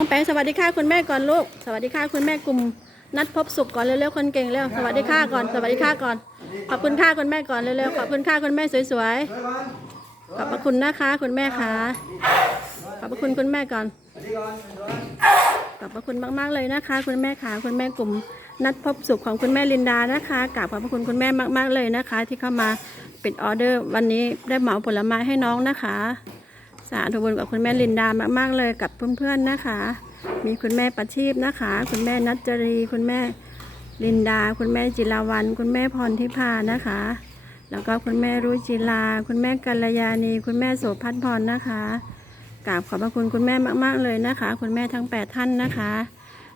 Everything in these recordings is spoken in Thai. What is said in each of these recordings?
น้องแปงสวัสดีค่ะคุณแม่ก่อนลูก สวัสดีค่ะคุณแม่กลุ่มนัดพบสุขก่อนเร็วๆคนเก่งเร็วสวัสดีค่ะก่อนสวัสดีค่ะก่อน ขอบคุณค่ะคุณแม่ก่อนเร็วๆขอบคุณค่ะคุณแม่สวยๆขอบพระคุณนะคะคุณแม่ค่ะขอบพระคุณคุณแม่ก่อนขอบพระคุณมากๆเลยนะคะ คุณแม่ค่ะคุณแม่กลุ่มนัดพบสุขของคุณแม่ลินดานะคะกราบขอบพระคุณคุณแม่มากๆเลยนะคะ ที่เข้ามาปิดออเดอร์ วันนี้ได้เหมาผลไม้ให้น้องนะคะ สาธุบุญกับคุณแม่ลินดามากๆเลยกับเพื่อนๆนะคะ มีคุณแม่ประชีพนะคะ คุณแม่นัจจรี คุณแม่ลินดา คุณแม่จิราวัน คุณแม่พรทิพานะคะ แล้วก็คุณแม่รุจิลา คุณแม่กัลยาณี คุณแม่โสภัทรพรนะคะกราบขอบพระคุณคุณแม่มาก ๆเลยนะคะ คุณแม่ทั้งแปดท่านนะคะ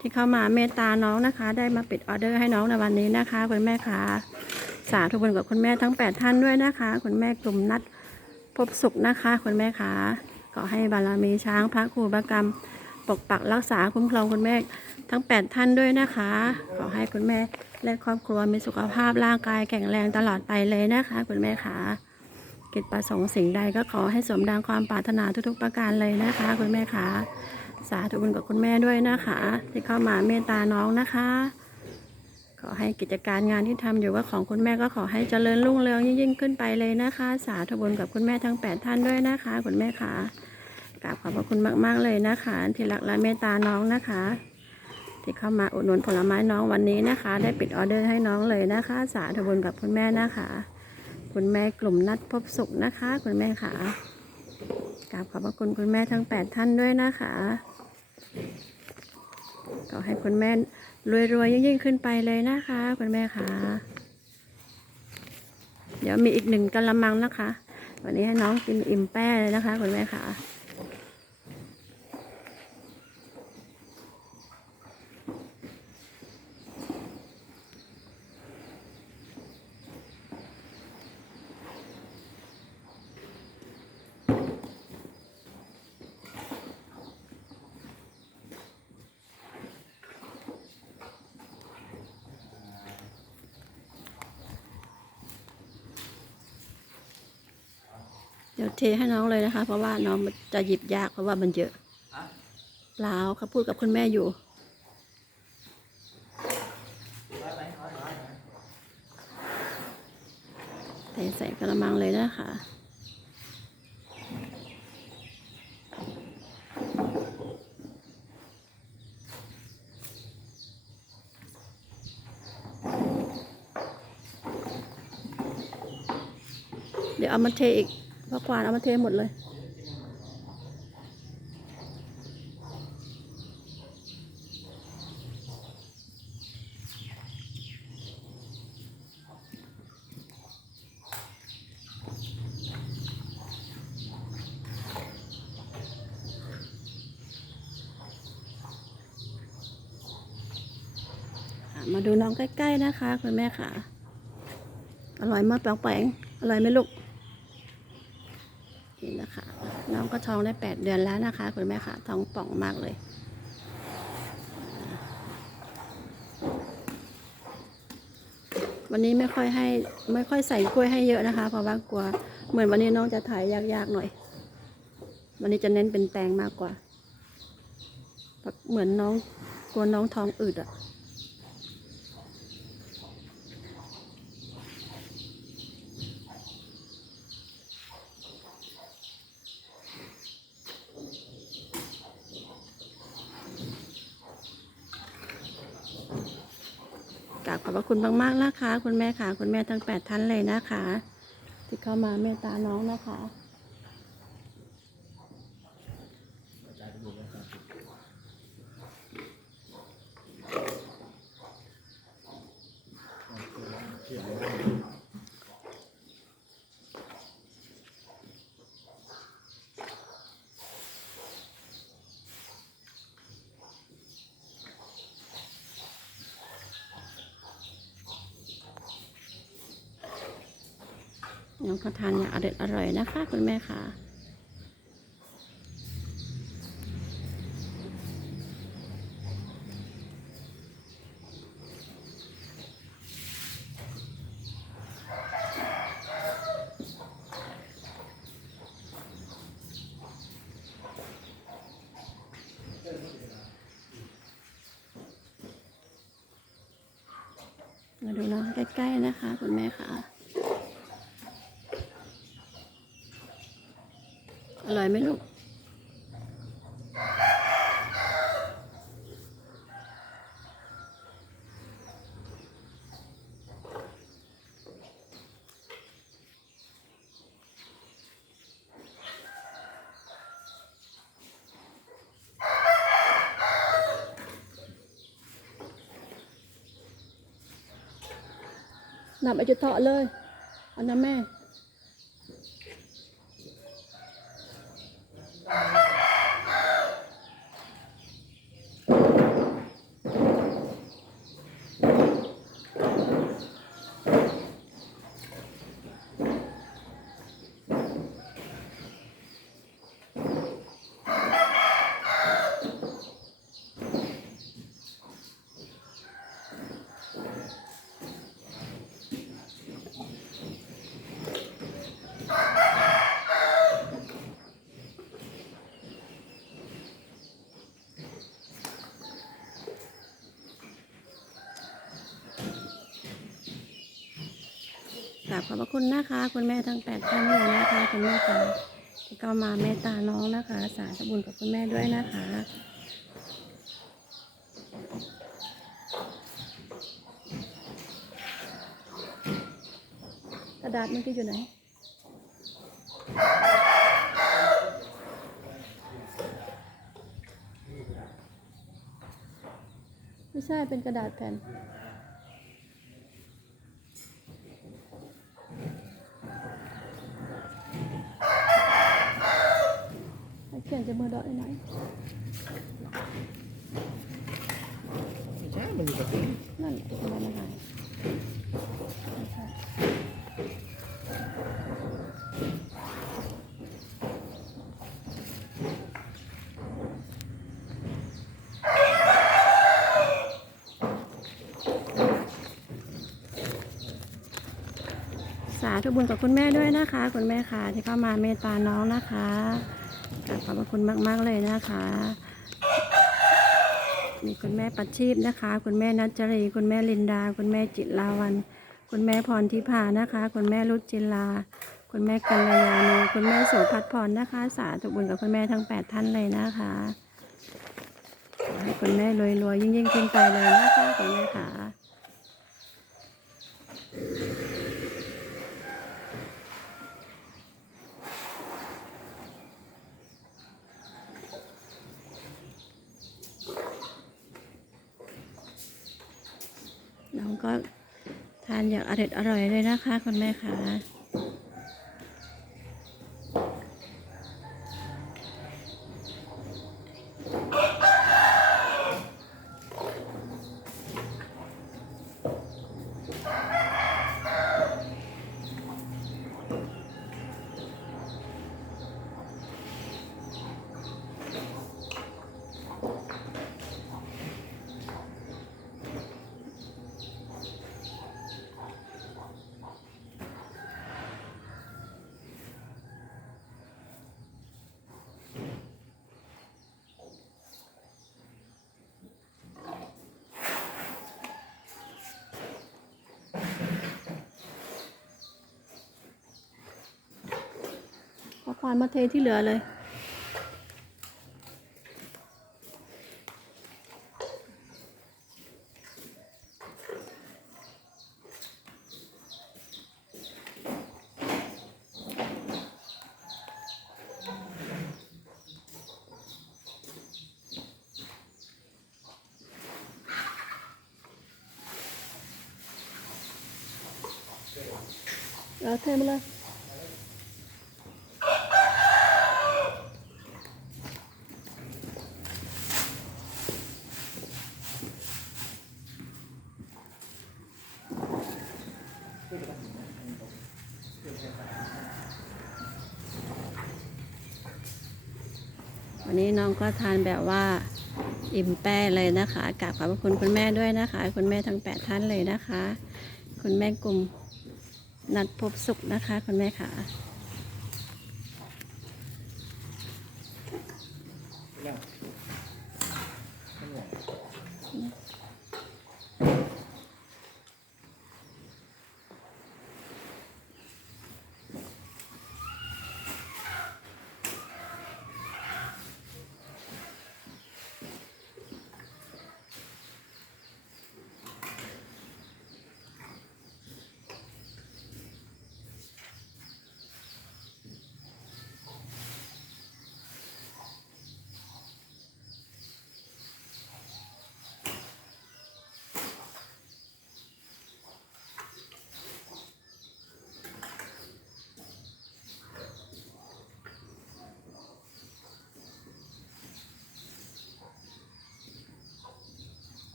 ที่เข้ามาเมตตาน้องนะคะ ได้มาปิดออเดอร์ให้น้องในวันนี้นะคะ คุณแม่ค่ะสาธุบุญกับคุณแม่ทั้งแปดท่านด้วยนะคะ คุณแม่กลุ่มนัด พบสุขนะคะคุณแม่คะขอให้บารมีช้างพระครูบากรรม ปกปักรักษาคุ้มครองคุณแม่ทั้ง 8 ท่านด้วยนะคะ ขอให้คุณแม่และครอบครัวมีสุขภาพร่างกายแข็งแรงตลอดไปเลยนะคะ คุณแม่คะกิจประสงค์สิ่งใดก็ขอให้สมดังความปรารถนาทุกๆประการเลยนะคะ คุณแม่คะสาธุบุญกับคุณแม่ด้วยนะคะ ที่เข้ามาเมตตาน้องนะคะ ขอให้กิจการงานที่ทำอยู่ว่าของคุณแม่ก็ขอให้เจริญรุ่งเรืองยิ่งขึ้นไปเลยนะคะ สาธุบุญกับคุณแม่ทั้ง 8 ท่านด้วยนะคะ คุณแม่ค่ะกราบขอบพระคุณมากๆเลยนะคะ ที่รักและเมตตาน้องนะคะ ที่เข้ามาอุดหนุนผลไม้น้องวันนี้นะคะ ได้ปิดออเดอร์ให้น้องเลยนะคะ สาธุบุญกับคุณแม่นะคะ คุณแม่กลุ่มนัดพบสุขนะคะ คุณแม่ค่ะกราบขอบพระคุณคุณแม่ทั้ง 8 ท่านด้วยนะคะขอให้คุณแม่ รวยๆยิ่งๆขึ้นไปเลยนะคะคุณแม่คะเดี๋ยวมีอีกหนึ่งกะละมังนะคะ วันนี้ให้น้องกินอิ่มแป้เลยนะคะคุณแม่คะ ให้น้องเลยนะคะ เพราะว่าน้องมันจะหยิบยากเพราะว่ามันเยอะเปล่าเขาพูดกับคุณแม่อยู่เทใส่กระมังเลยนะคะเดี๋ยวเอามาเทอีก เพราะกวานเอามาเทหมดเลยมาดูน้องใกล้ ๆ นะคะ คุณแม่ค่ะ อร่อยมากแปลงๆอร่อยไหมลูก นี่นะคะ น้องก็ท้องได้แปดเดือนแล้วนะคะคุณแม่ค่ะท้องป่องมากเลยวันนี้ไม่ค่อยให้ไม่ค่อยใส่กล้วยให้เยอะนะคะ เพราะว่ากลัวเหมือนวันนี้น้องจะถ่ายยากๆหน่อย วันนี้จะเน้นเป็นแตงมากกว่า เหมือนน้องกลัวน้องท้องอืดอะกราบขอบ พระคุณมากๆนะคะ คุณแม่ค่ะ คุณแม่ทั้งแปดท่านเลยนะคะ ที่เข้ามาเมตตาน้องนะคะ ทานอย่างอร่อยอร่อยนะคะ คุณแม่ค่ะมาดูน้องใกล้ ๆ นะคะ คุณแม่ค่ะ ร่อยไหมลูกนับไปจุดเถาะเลยเอานะแม่ กราบ ขอบพระคุณนะคะ คุณแม่ทั้งแปดท่านเลยนะคะคุณแม่ค่ะที่ก็มาเมตตาน้องนะคะ สาธุบุญกับคุณแม่ด้วยนะคะกระดาษเมื่อกี้อยู่ไหนไม่ใช่เป็นกระดาษแผ่น ให้เขียน จะมือดอดหนไม่ใช่มันอยู่กับที่นั่นแหละทำไมไม่ใช่สาธุบุญกับคุณแม่ด้วยนะคะ คุณแม่ค่ะที่เข้ามาเมตตาน้องนะคะ ขอบพระคุณมาก ๆ เลยนะคะมีคุณแม่ปัชชีพนะคะ คุณแม่นัจจรี คุณแม่ลินดา คุณแม่จิตลาวัน คุณแม่พรทิพานะคะ คุณแม่รุจิลา คุณแม่กัลยาณีคุณแม่โสภัทพรนะคะ สาธุบุญกับคุณแม่ทั้งแปดท่านเลยนะคะให้คุณแม่รวยๆยิ่งๆขึ้นไปเลยนะคะคุณแม่ค่ะ น้องก็ทานอย่างอร่อยอร่อยเลยนะคะ คุณแม่ค่ะเอาควานมาเทที่เหลือเลยเอาเทมาเลย วันนี้น้อง ก็ทานแบบว่าอิ่มแป้เลยนะคะกราบขอบพระคุณคุณแม่ด้วยนะคะ คุณแม่ทั้งแปดท่านเลยนะคะ คุณแม่กลุ่มนัดพบสุขนะคะ คุณแม่ค่ะ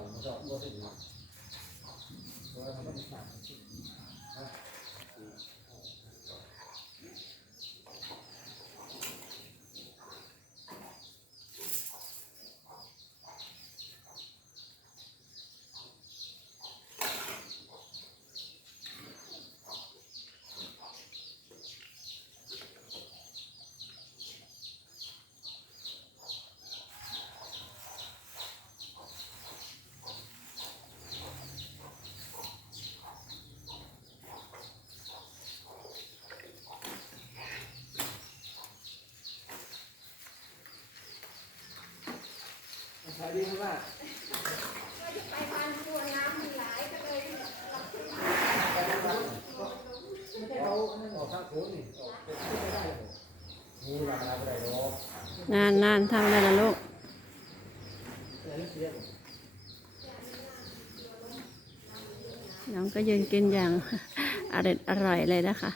我们叫墨菲底 ขายดีมากไม่ได้เอาอันนั้นออกข้างโค้งนี่ออกไม่ได้นี่มาอะไรหรอนานนานทำอะไรล่ะลูกน้องก็ยืนกินอย่างอร่อยอร่อยเลยนะคะ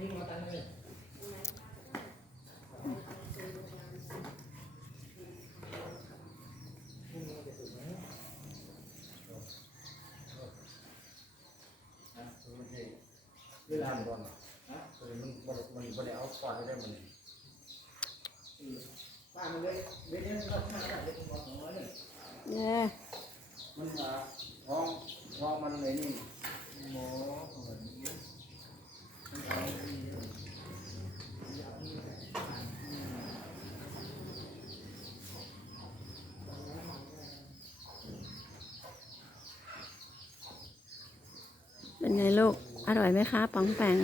เวลามันก่อนฮะมันมันมันมันเอาก่อนได้มันป้ามันเลยเว้นนี่ก็ห้าได้เป็นบอกสองร้อยเนี่ยเนี่ยมันมาท้องท้องมันเลยนี่หมอ เป็นไงลูก อร่อยไหมคะป๋องแปง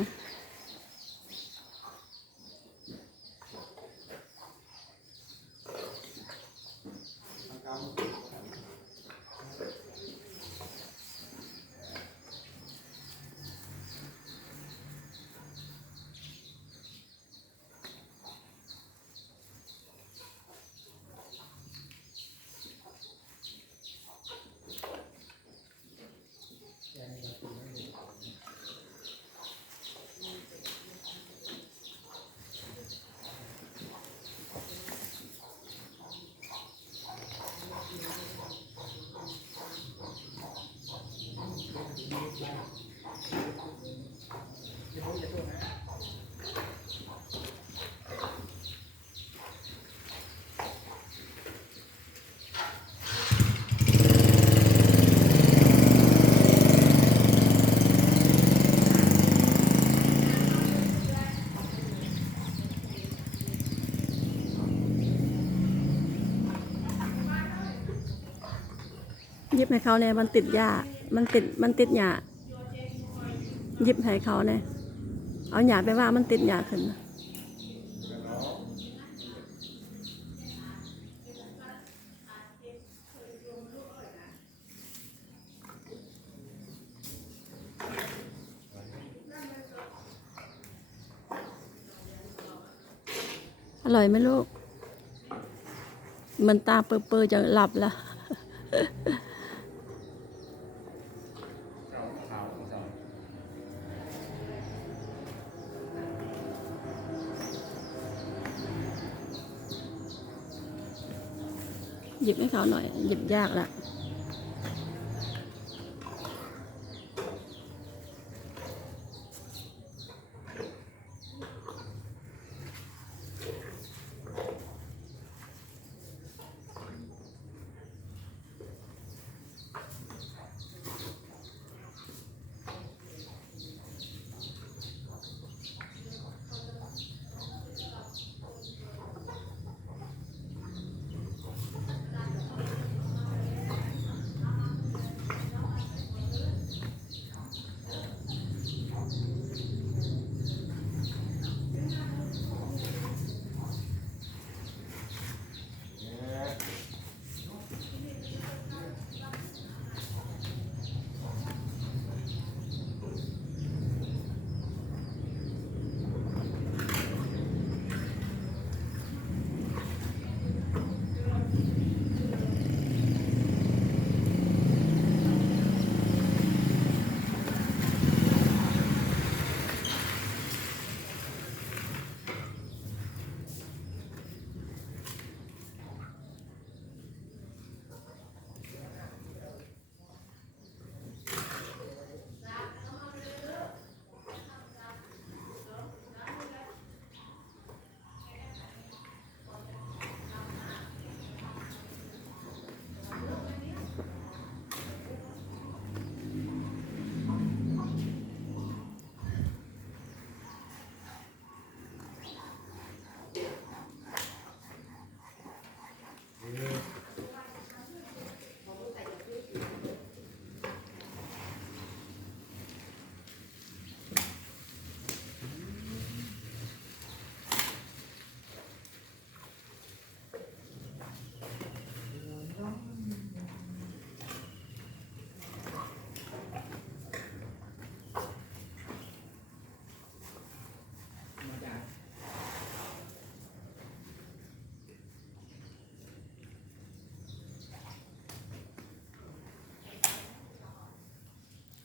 ยิ บให้เขาเนี่ยมันติดหญ้ามันติดมันติดหญ้ายิบให้เขาเนี่ยเอาหญ้าไปว่ามันติดหญ้าขึ้นอร่อยไหมลูก มันตาเปื่อๆจะหลับแล้ว ขาวขาวขาว หยิบให้เขาหน่อยหยิบยากละ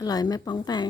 อร่อยไหมป้องแปง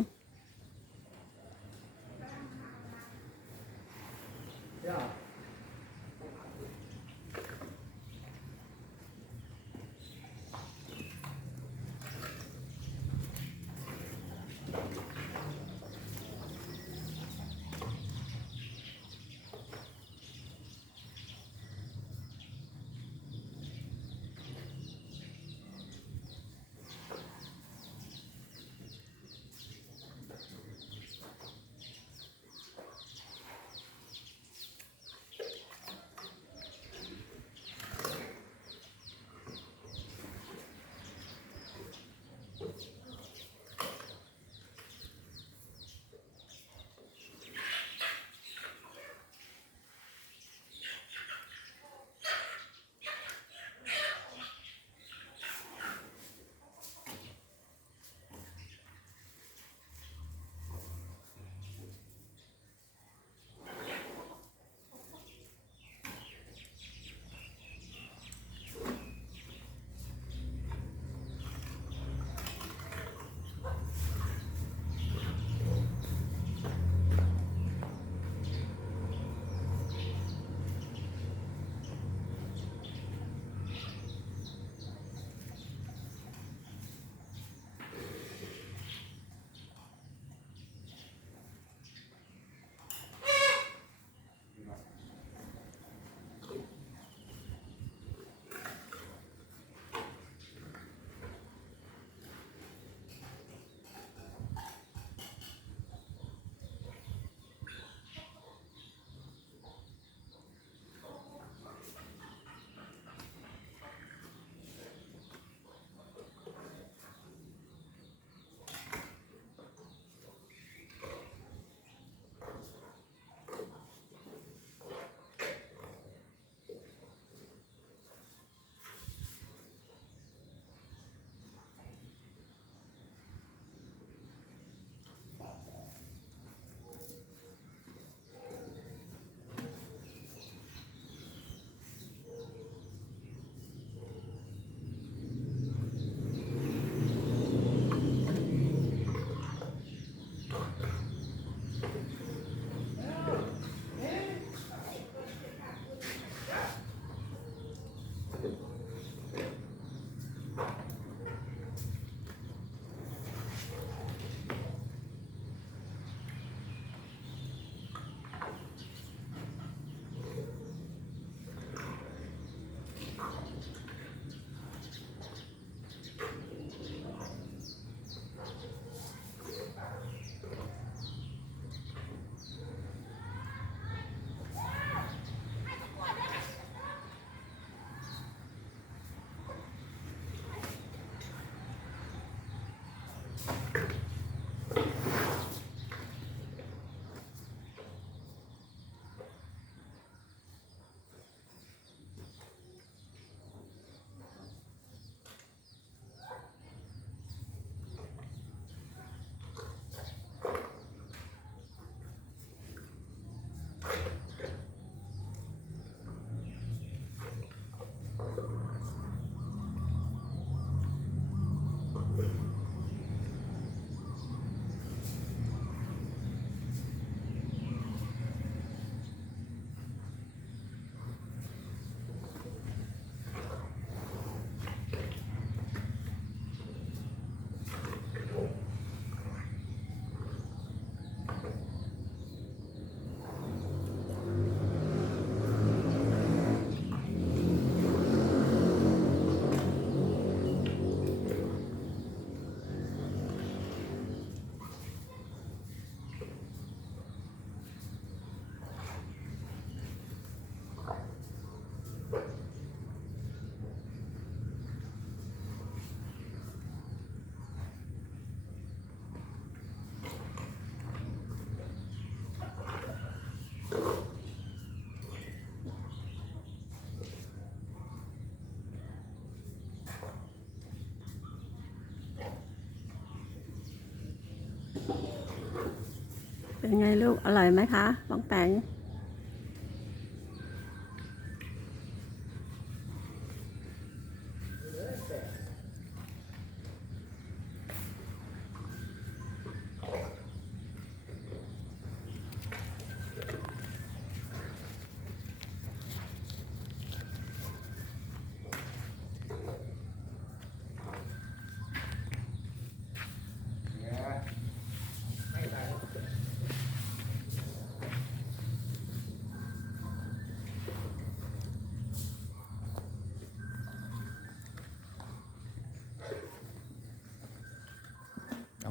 เป็นไงลูก อร่อยไหมคะบองแปง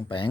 ต้องแปง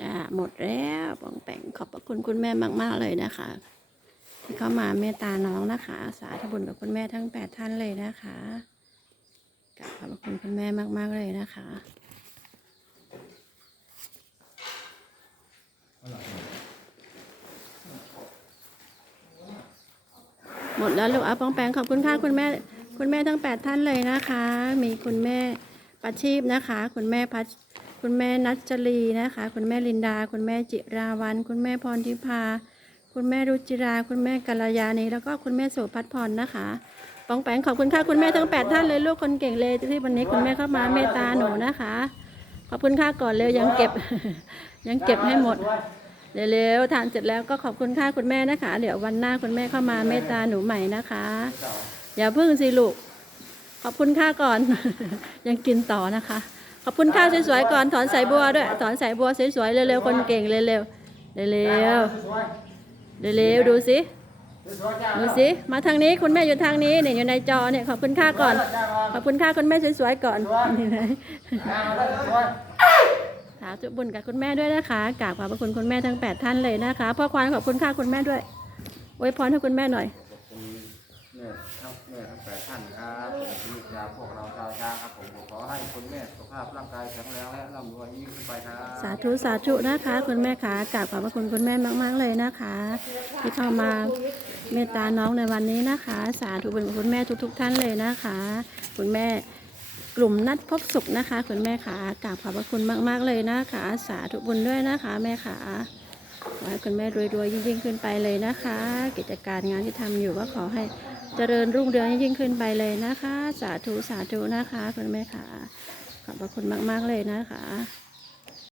อ่า หมดแล้วปองแปงขอบพระคุณคุณแม่มาก ๆ เลยนะคะ ที่เข้ามาเมตตาน้องนะคะ สาธุบุญกับคุณแม่ทั้งแปดท่านเลยนะคะกราบขอบพระคุณคุณแม่มาก ๆ เลยนะคะหมดแล้วลูกเอาปองแปงขอบคุณค่ะคุณแม่คุณแม่ทั้งแปดท่านเลยนะคะ มีคุณแม่ปัชีพนะคะ คุณแม่พัช คุณแม่นัชจรีนะคะ คุณแม่ลินดา คุณแม่จิราวัน คุณแม่พรทิพา คุณแม่รุจิรา คุณแม่กัลยาณีแล้วก็คุณแม่โสพัฒพรนะคะปองแปงขอบคุณค่ะคุณแม่ทั้งแปดท่านเลยลูกคนเก่งเลยที่วันนี้คุณแม่เข้ามาเมตตาหนูนะคะ ขอบคุณค่ะก่อนเร็วยังเก็บ ยังเก็บให้หมดเร็วๆทานเสร็จแล้วก็ขอบคุณค่ะคุณแม่นะคะ เดี๋ยววันหน้าคุณแม่เข้ามาเมตตาหนูใหม่นะคะ อย่าพึ่งสิลูกขอบคุณค่าก่อน ยังกินต่อนะคะ อบคุณค่าสวยๆก่อนถอนสายบัวด้วยถอนสายบัวสวยๆเร็วๆคนเก่งเร็วๆเร็วๆเร็วๆดูสิดูสิมาทางนี้คุณแม่อยู่ทางนี้เนี่ยอยู่ในจอเนี่ยขอบคุณค่าก่อน ขอบคุณค่าคุณแม่สวยๆก่อนนี่เลยสาธุบุญกับคุณแม่ด้วยนะคะกราบขอบพระคุณคุณแม่ทั้งแปดท่านเลยนะคะพ่อควานขอบคุณค่ะคุณแม่ด้วยอวยพรให้คุณแม่หน่อยขอบคุณแม่ทั้งแม่ทั้งแปดท่านครับที่ยาพวกเราชาวช้างครับผมขอให้คุณแม่ ภาพร่างกายแข็งแรงและร่ำรวยยิ่งขึ้นไปครับ สาธุสาธุนะคะ คุณแม่ขากราบขอบพระคุณคุณแม่มาก ๆ เลยนะคะ ที่เข้ามาเมตตาน้องในวันนี้นะคะ สาธุบุญคุณแม่ทุก ๆ ท่านเลยนะคะ คุณแม่กลุ่มนัดพบสุขนะคะ คุณแม่ขากราบขอบพระคุณมาก ๆ เลยนะคะ สาธุบุญด้วยนะคะ แม่ขาขอให้คุณแม่รวยๆยิ่งๆขึ้นไปเลยนะคะ กิจการงานที่ทำอยู่ก็ขอให้เจริญรุ่งเรืองยิ่งขึ้นไปเลยนะคะ สาธุสาธุนะคะ คุณแม่ขา ขอบพระคุณมาก ๆ เลยนะคะ